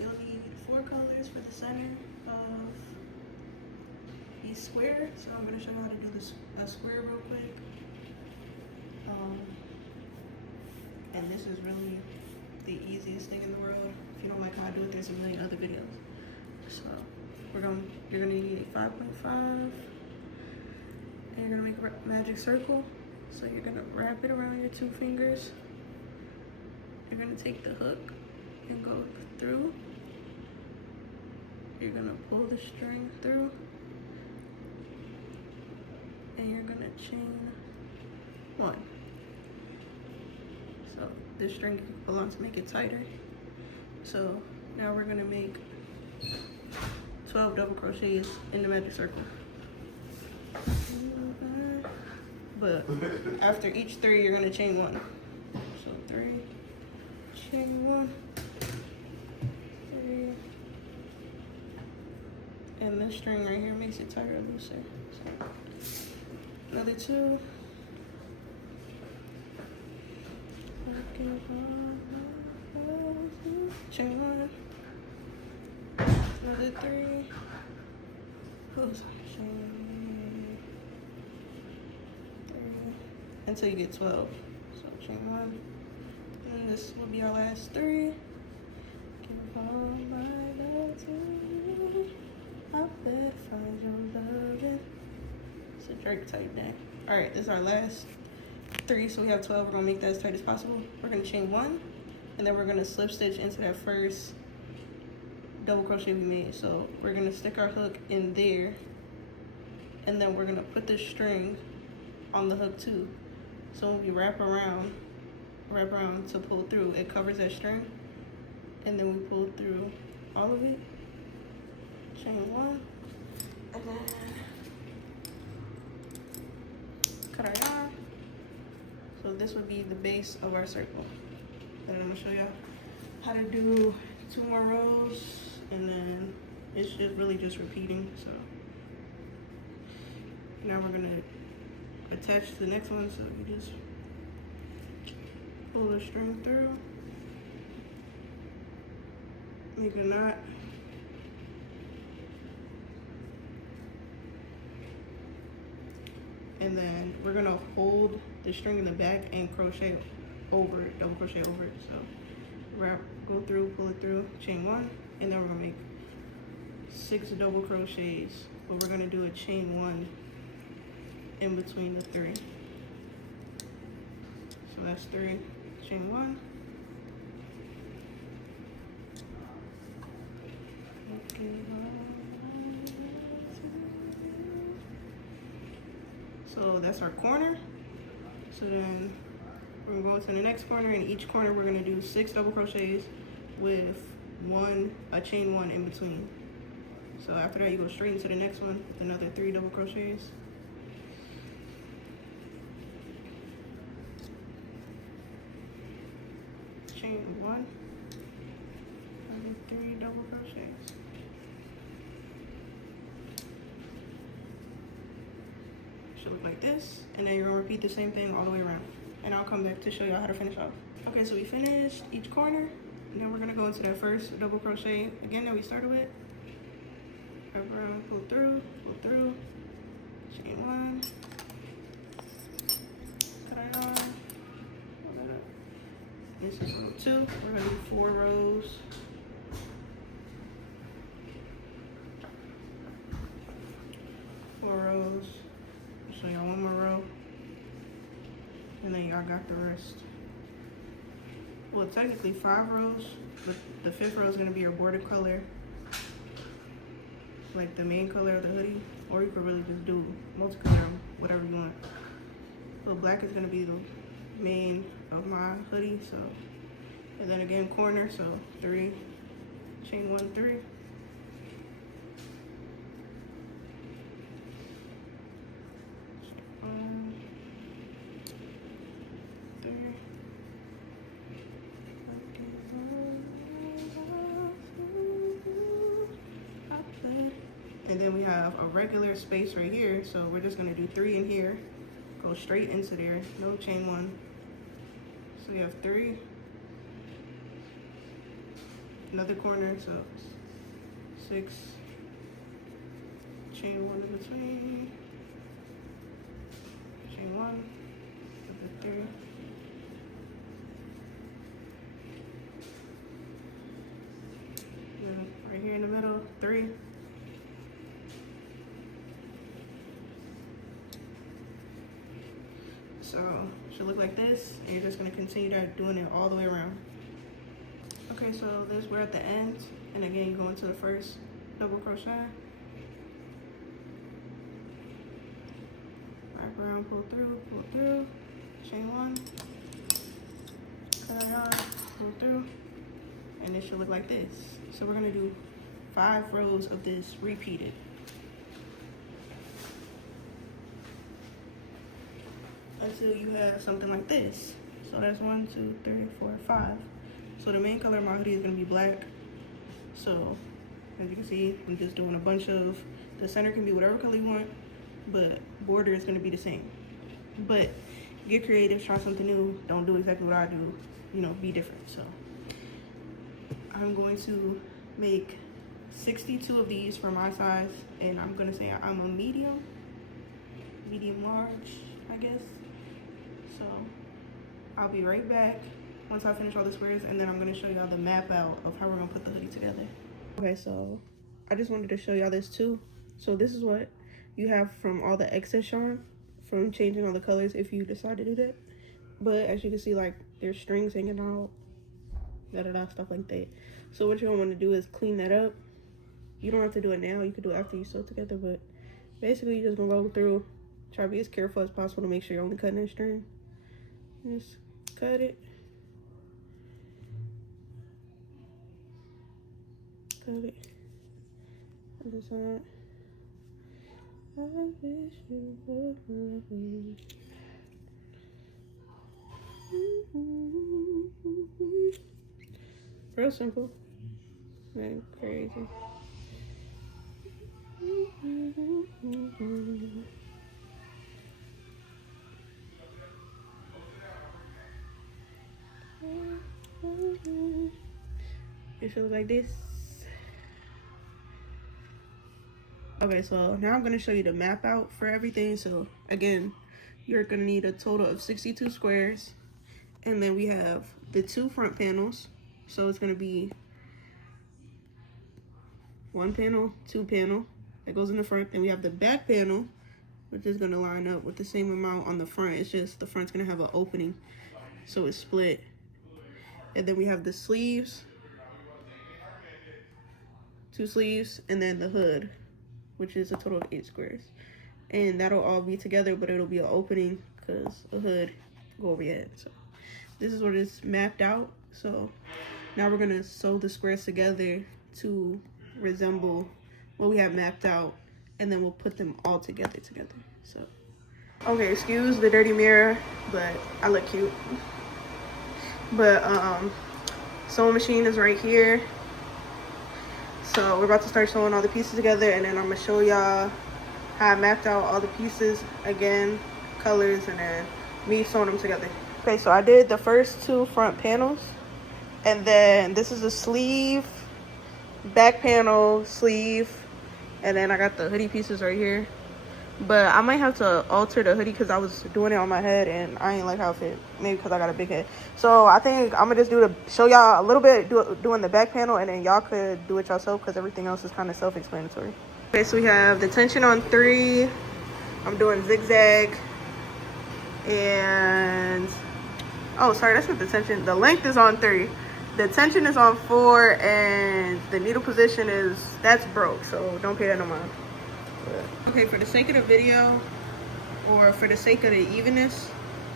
you'll need 4 colors for the center of the square. So I'm going to show you how to do this square real quick. And this is really the easiest thing in the world. If you don't like how I do it, there's a million other videos. So you're gonna need 5.5, and you're gonna make a magic circle. So you're gonna wrap it around your 2 fingers. You're gonna take the hook and go through. You're gonna pull the string through, and you're gonna chain 1. So this string you pull on to make it tighter. So now we're gonna make 12 double crochets in the magic circle. But after each 3, you're gonna chain 1. So 3, chain 1, 3, and this string right here makes it tighter or looser. So another 2. Chain 1. Another 3. Chain 3 until you get 12. So chain 1, and this will be our last 3. Give all my love to you. I bet find your loving. It's a Drake type thing. All right, this is our last 3, so we have 12. We're gonna make that as tight as possible. We're gonna chain 1, and then we're gonna slip stitch into that first double crochet we made. So we're gonna stick our hook in there, and then we're gonna put the string on the hook too. So when we wrap around to pull through, it covers that string, and then we pull through all of it. Chain 1, and then cut our yarn. So this would be the base of our circle. And I'm gonna show y'all how to do 2 more rows, and then it's just really just repeating. So now we're gonna attach to the next one. So you just pull the string through, make a knot, and then we're gonna hold the string in the back and crochet over it, double crochet over it. So wrap, go through, pull it through, chain 1, and then we're gonna make 6 double crochets, but we're gonna do a chain 1 in between the 3. So that's 3, chain 1. So that's our corner. So then we're gonna go to the next corner, and each corner we're gonna do 6 double crochets with a chain 1 in between. So after that, you go straight into the next one with another 3 double crochets. Chain 1, and 3 double crochets. Should look like this, and then you're gonna repeat the same thing all the way around. And I'll come back to show y'all how to finish off. Okay, so we finished each corner, and then we're gonna go into that first double crochet again that we started with. Wrap around, pull through, chain 1, cut our yarn, pull that up. This is row 2. We're gonna do 4 rows. I'll show y'all 1 more row, and then y'all got the rest. Well, technically 5 rows, but the 5th row is gonna be your border color, like the main color of the hoodie, or you could really just do multicolor, whatever you want. But black is gonna be the main of my hoodie. So, and then again corner, so 3, chain 1, 3. And then we have a regular space right here, so we're just gonna do 3 in here, go straight into there, no chain 1. So we have 3, another corner, so 6, chain 1 in between, chain 1, put the 3. Then right here in the middle, 3. So it should look like this, and you're just gonna continue doing it all the way around. Okay, so we're at the end, and again you go into the first double crochet, wrap around, pull through, chain 1, cut yarn, pull through, and it should look like this. So we're gonna do 5 rows of this repeated. Until you have something like this. So that's 1, 2, 3, 4, 5. So the main color of my hoodie is gonna be black. So as you can see, I'm just doing a bunch of, the center can be whatever color you want, but border is gonna be the same. But get creative, try something new. Don't do exactly what I do, you know, be different. So I'm going to make 62 of these for my size, and I'm gonna say I'm a medium large, I guess. So I'll be right back once I finish all the squares, and then I'm gonna show y'all the map out of how we're gonna put the hoodie together. Okay, so I just wanted to show y'all this too. So this is what you have from all the excess yarn from changing all the colors if you decide to do that. But as you can see, like, there's strings hanging out, stuff like that. So what you're gonna want to do is clean that up. You don't have to do it now, you can do it after you sew together, but basically you're just gonna go through, try to be as careful as possible to make sure you're only cutting that string. Just cut it. Cut it. Other side. I wish you would love me. Real simple. Not crazy. It should look like this. Okay, so now I'm going to show you the map out for everything. So again, you're going to need a total of 62 squares, and then we have the 2 front panels. So it's going to be 1 panel, 2 panel that goes in the front. Then we have the back panel, which is going to line up with the same amount on the front. It's just the front's going to have an opening, so it's split. And then we have the sleeves, 2 sleeves, and then the hood, which is a total of 8 squares. And that'll all be together, but it'll be an opening because a hood go over your head. So this is what it's mapped out. So now we're gonna sew the squares together to resemble what we have mapped out, and then we'll put them all together. So okay, excuse the dirty mirror, but I look cute. But sewing machine is right here. So we're about to start sewing all the pieces together, and then I'm gonna show y'all how I mapped out all the pieces again, colors, and then me sewing them together. Okay, so I did the first 2 front panels, and then this is a sleeve, back panel, sleeve, and then I got the hoodie pieces right here. But I might have to alter the hoodie because I was doing it on my head and I ain't like how it fit. Maybe because I got a big head. So I think I'm gonna just show y'all a little bit doing the back panel, and then y'all could do it yourself because everything else is kind of self-explanatory. Okay, so we have the tension on 3. I'm doing zigzag. And oh, sorry, that's not the tension. The length is on 3. The tension is on 4, and the needle position that's broke. So don't pay that no mind. Okay, for the sake of the video, or for the sake of the evenness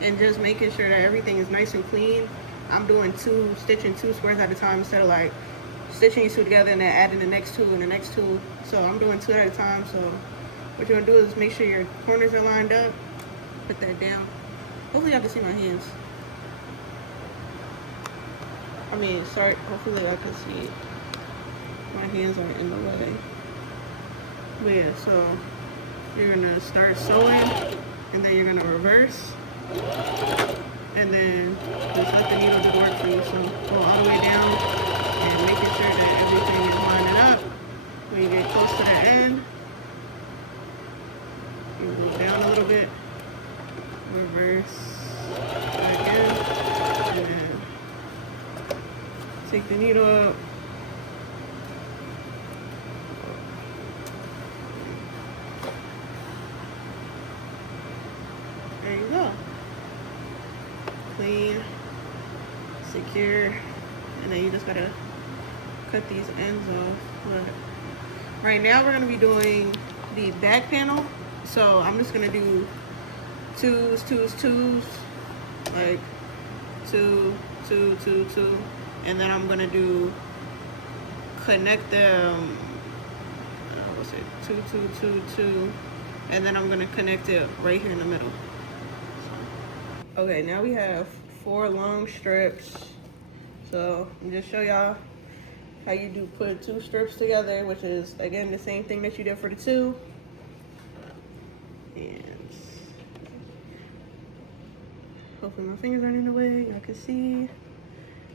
and just making sure that everything is nice and clean, I'm doing stitching 2 squares at a time instead of like stitching these 2 together and then adding the next 2 and the next 2. So I'm doing 2 at a time. So what you're gonna do is make sure your corners are lined up. Put that down. Hopefully y'all can see my hands. Hopefully I can see it. My hands aren't in the way. But yeah, so you're gonna start sewing, and then you're gonna reverse, and then just let the needle do the work for you. So go all the way down and making sure here, and then you just gotta cut these ends off. But right now we're gonna be doing the back panel, so I'm just gonna do twos, like 2, 2, 2, 2, and then I'm gonna do connect them. What's it? 2, 2, 2, 2, and then I'm gonna connect it right here in the middle. Okay, now we have 4 long strips. So I'm just show y'all how you do put 2 strips together, which is again the same thing that you did for the 2. And hopefully my fingers aren't in the way. Y'all can see.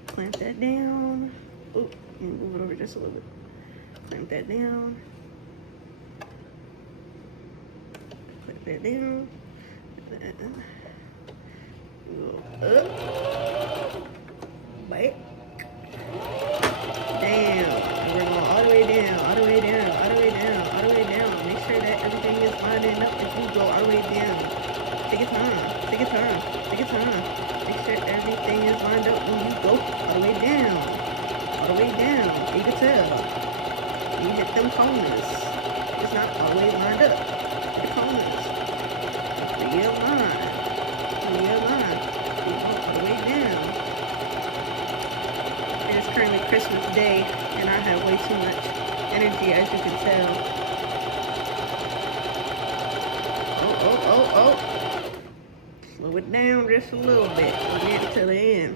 Clamp that down. Oh, move it over just a little bit. Clamp that down. Clamp that down. Go up. Back. Damn. And we're going all the way down, all the way down, all the way down, all the way down. Make sure that everything is lining up as you go all the way down. Take your time. Take your time. Take your time. Make sure everything is lined up when you go all the way down. All the way down. You can tell. You hit them corners. It's not all the way lined up. Hit the corners. Real line. Real line. You go all the way down. It is currently Christmas Day, and I have way too much energy, as you can tell. Oh. Slow it down just a little bit. We'll get to the end.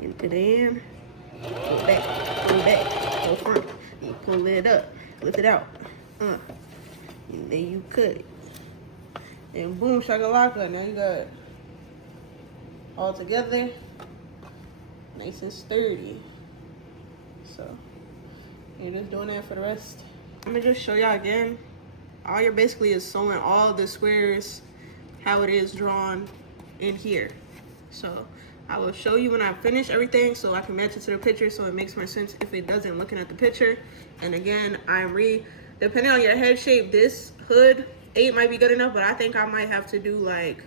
Get to the end. Go back, go front. You pull it up, lift it out. And then you cut it. And boom, shakalaka. Now you got it all together. Nice and sturdy. So you're just doing that for the rest. I'm gonna just show y'all again. All you're basically is sewing all the squares how it is drawn in here. So I will show you when I finish everything so I can match it to the picture so it makes more sense if it doesn't looking at the picture. And again, depending on your head shape, this hood 8 might be good enough, but I think I might have to do like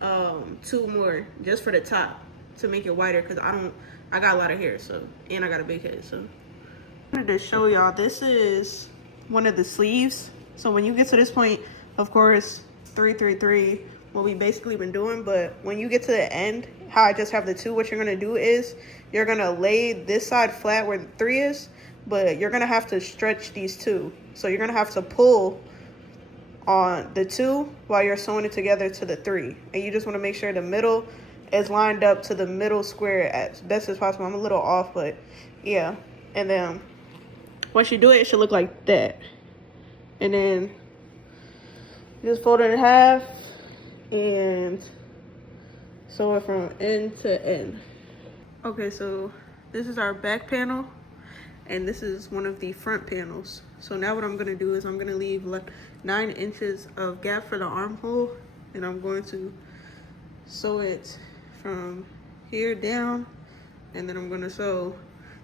2 more just for the top to make it wider, because I got a lot of hair, so, and I got a big head. So I wanted to show y'all, this is one of the sleeves. So when you get to this point, of course 3, 3, 3, what we basically been doing, but when you get to the end, how I just have the 2, what you're gonna do is you're gonna lay this side flat where the 3 is, but you're gonna have to stretch these 2. So you're gonna have to pull on the 2 while you're sewing it together to the 3, and you just want to make sure the middle is lined up to the middle square as best as possible. I'm a little off, but yeah. And then once you do it, it should look like that. And then you just fold it in half and sew it from end to end. Okay, so this is our back panel, and this is one of the front panels. So now what I'm gonna do is I'm gonna leave 9 inches of gap for the armhole, and I'm going to sew it from here down, and then I'm gonna sew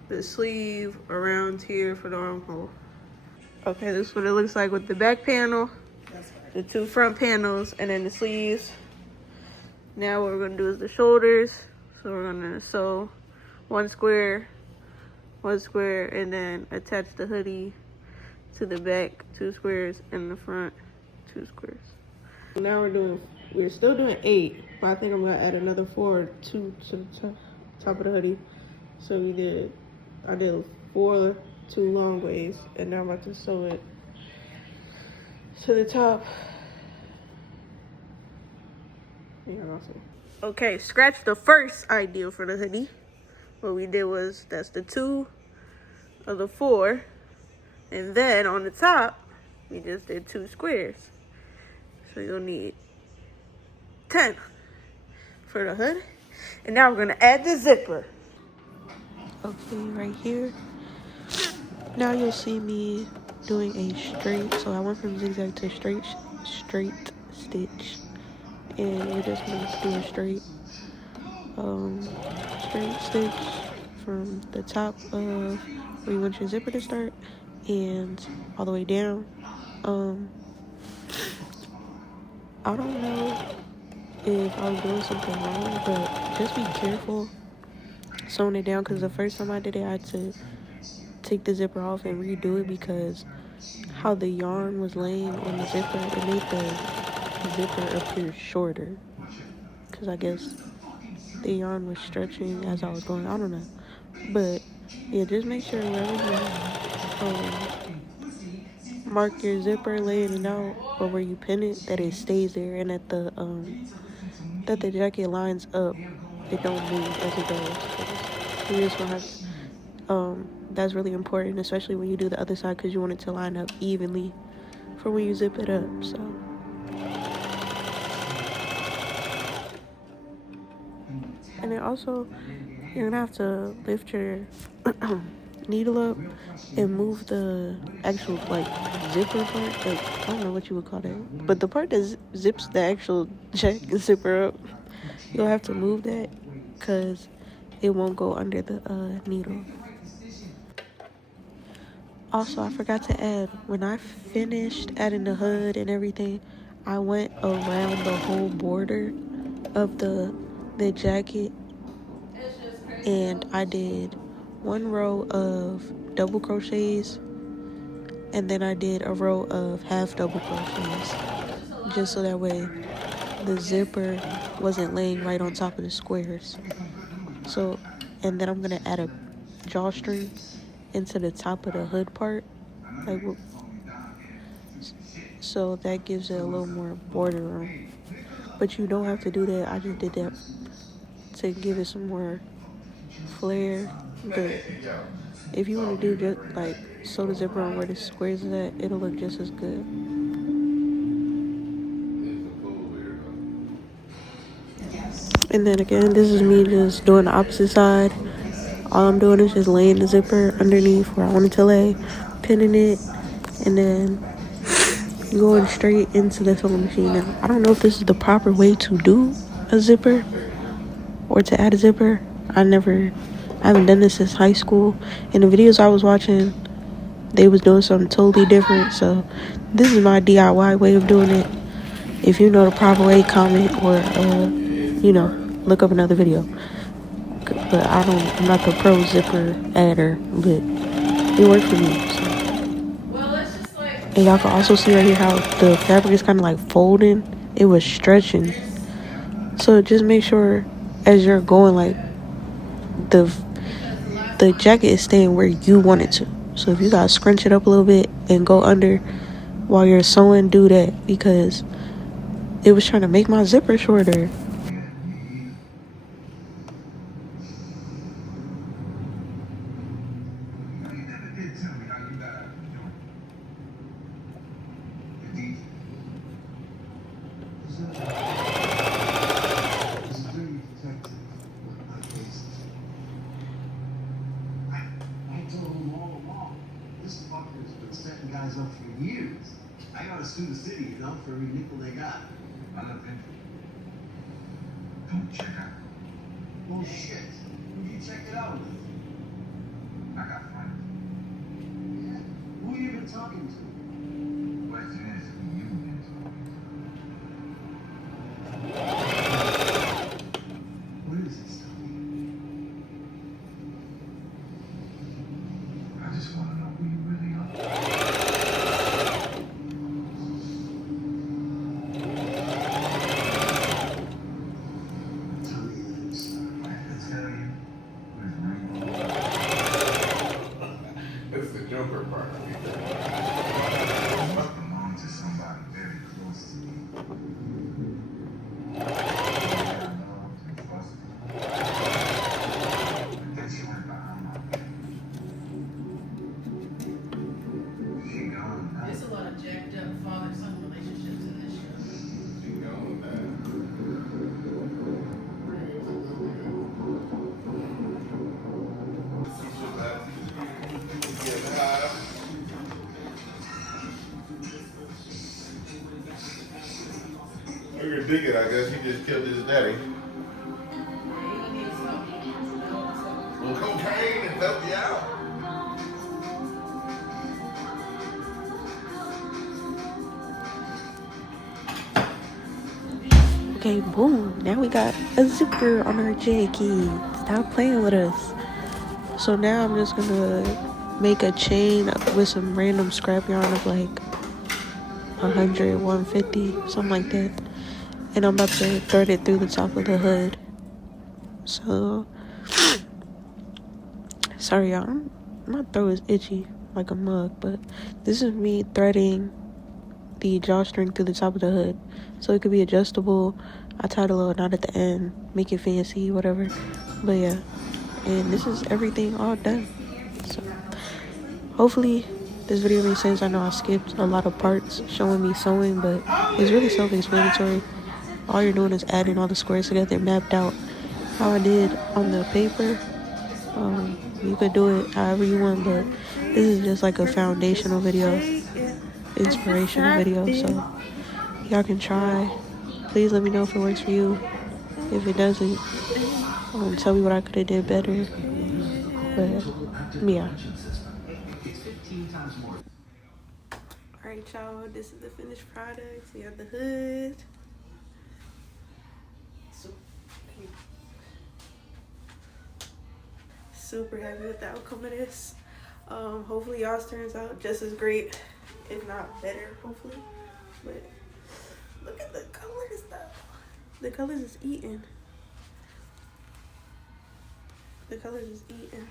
the sleeve around here for the armhole. Okay, this is what it looks like with the back panel, the 2 front panels, and then the sleeves. Now what we're gonna do is the shoulders. So we're gonna sew 1 square, and then attach the hoodie to the back 2 squares, and the front 2 squares. Now we're still doing 8, but I think I'm gonna add another 4 to the top of the hoodie. So I did 4 2 long ways, and now I'm about to sew it to the top. Okay, scratch the first idea for the hoodie. What we did was, that's the 2 of the 4, and then on the top we just did 2 squares. So you'll need 10 for the hood. And now we're gonna add the zipper. Okay, right here. Now you'll see me doing a straight. So I went from zigzag to straight stitch. And we're just gonna do a straight stitch from the top of where you want your zipper to start and all the way down. I don't know if I was doing something wrong, but just be careful sewing it down, because the first time I did it, I had to take the zipper off and redo it because how the yarn was laying on the zipper, it made the zipper appear shorter, because I guess the yarn was stretching as I was going. I don't know, but yeah, just make sure wherever you mark your zipper laying it out, or where you pin it, that it stays there, and that the jacket lines up, it don't move as it goes. 'Cause you just gonna have to, that's really important, especially when you do the other side, because you want it to line up evenly for when you zip it up. So and then also you're gonna have to lift your needle up and move the actual like zipper part, like I don't know what you would call that, but the part that zips the actual jacket zipper up, you'll have to move that because it won't go under the needle. Also, I forgot to add, when I finished adding the hood and everything, I went around the whole border of the jacket, and I did one row of double crochets, and then I did a row of half double crochets, just so that way the zipper wasn't laying right on top of the squares. So, and then I'm gonna add a drawstring into the top of the hood part, like, so that gives it a little more border room. But you don't have to do that. I just did that to give it some more flair. But if you want to do just like sew the zipper on where the squares is at, it'll look just as good. And then again, this is me just doing the opposite side. All I'm doing is just laying the zipper underneath where I want it to lay, pinning it, and then going straight into the sewing machine. And I don't know if this is the proper way to do a zipper or to add a zipper. I haven't done this since high school. In the videos I was watching, they was doing something totally different. So this is my DIY way of doing it. If you know the proper way, comment, or look up another video. But I'm not the pro zipper adder, but it worked for me. So. And y'all can also see right here how the fabric is kind of like folding. It was stretching. So just make sure as you're going, like, the jacket is staying where you want it to. So if you gotta scrunch it up a little bit and go under while you're sewing, do that, because it was trying to make my zipper shorter. Guys up for years. I gotta sue the city, for every nickel they got. I love it. Don't check out. Well, shit. Who you check it out with? I got friends. Yeah. Who you been talking to? Question is, who you been talking to? What is this, Tony? I just want to know who you really are. You're digging, I guess. He just killed his daddy. Well, cocaine and help you out. Okay, boom. Now we got a zipper on our jacket. Stop playing with us. So now I'm just gonna make a chain with some random scrap yarn of like 100, 150, something like that. And I'm about to thread it through the top of the hood. So, sorry y'all, my throat is itchy like a mug, but this is me threading the drawstring through the top of the hood. So it could be adjustable. I tied a little knot at the end, make it fancy, whatever. But yeah, and this is everything all done. So hopefully this video makes sense. I know I skipped a lot of parts showing me sewing, but it's really self-explanatory. All you're doing is adding all the squares together, mapped out how I did on the paper. You could do it however you want, but this is just like a foundational video, inspirational video, so y'all can try. Please let me know if it works for you. If it doesn't, tell me what I could have did better. But yeah. Alright y'all, this is the finished product. We got the hood. Super happy with the outcome of this. Hopefully y'all's turns out just as great, if not better, hopefully. But look at the colors though. The colors is eating. The colors is eating.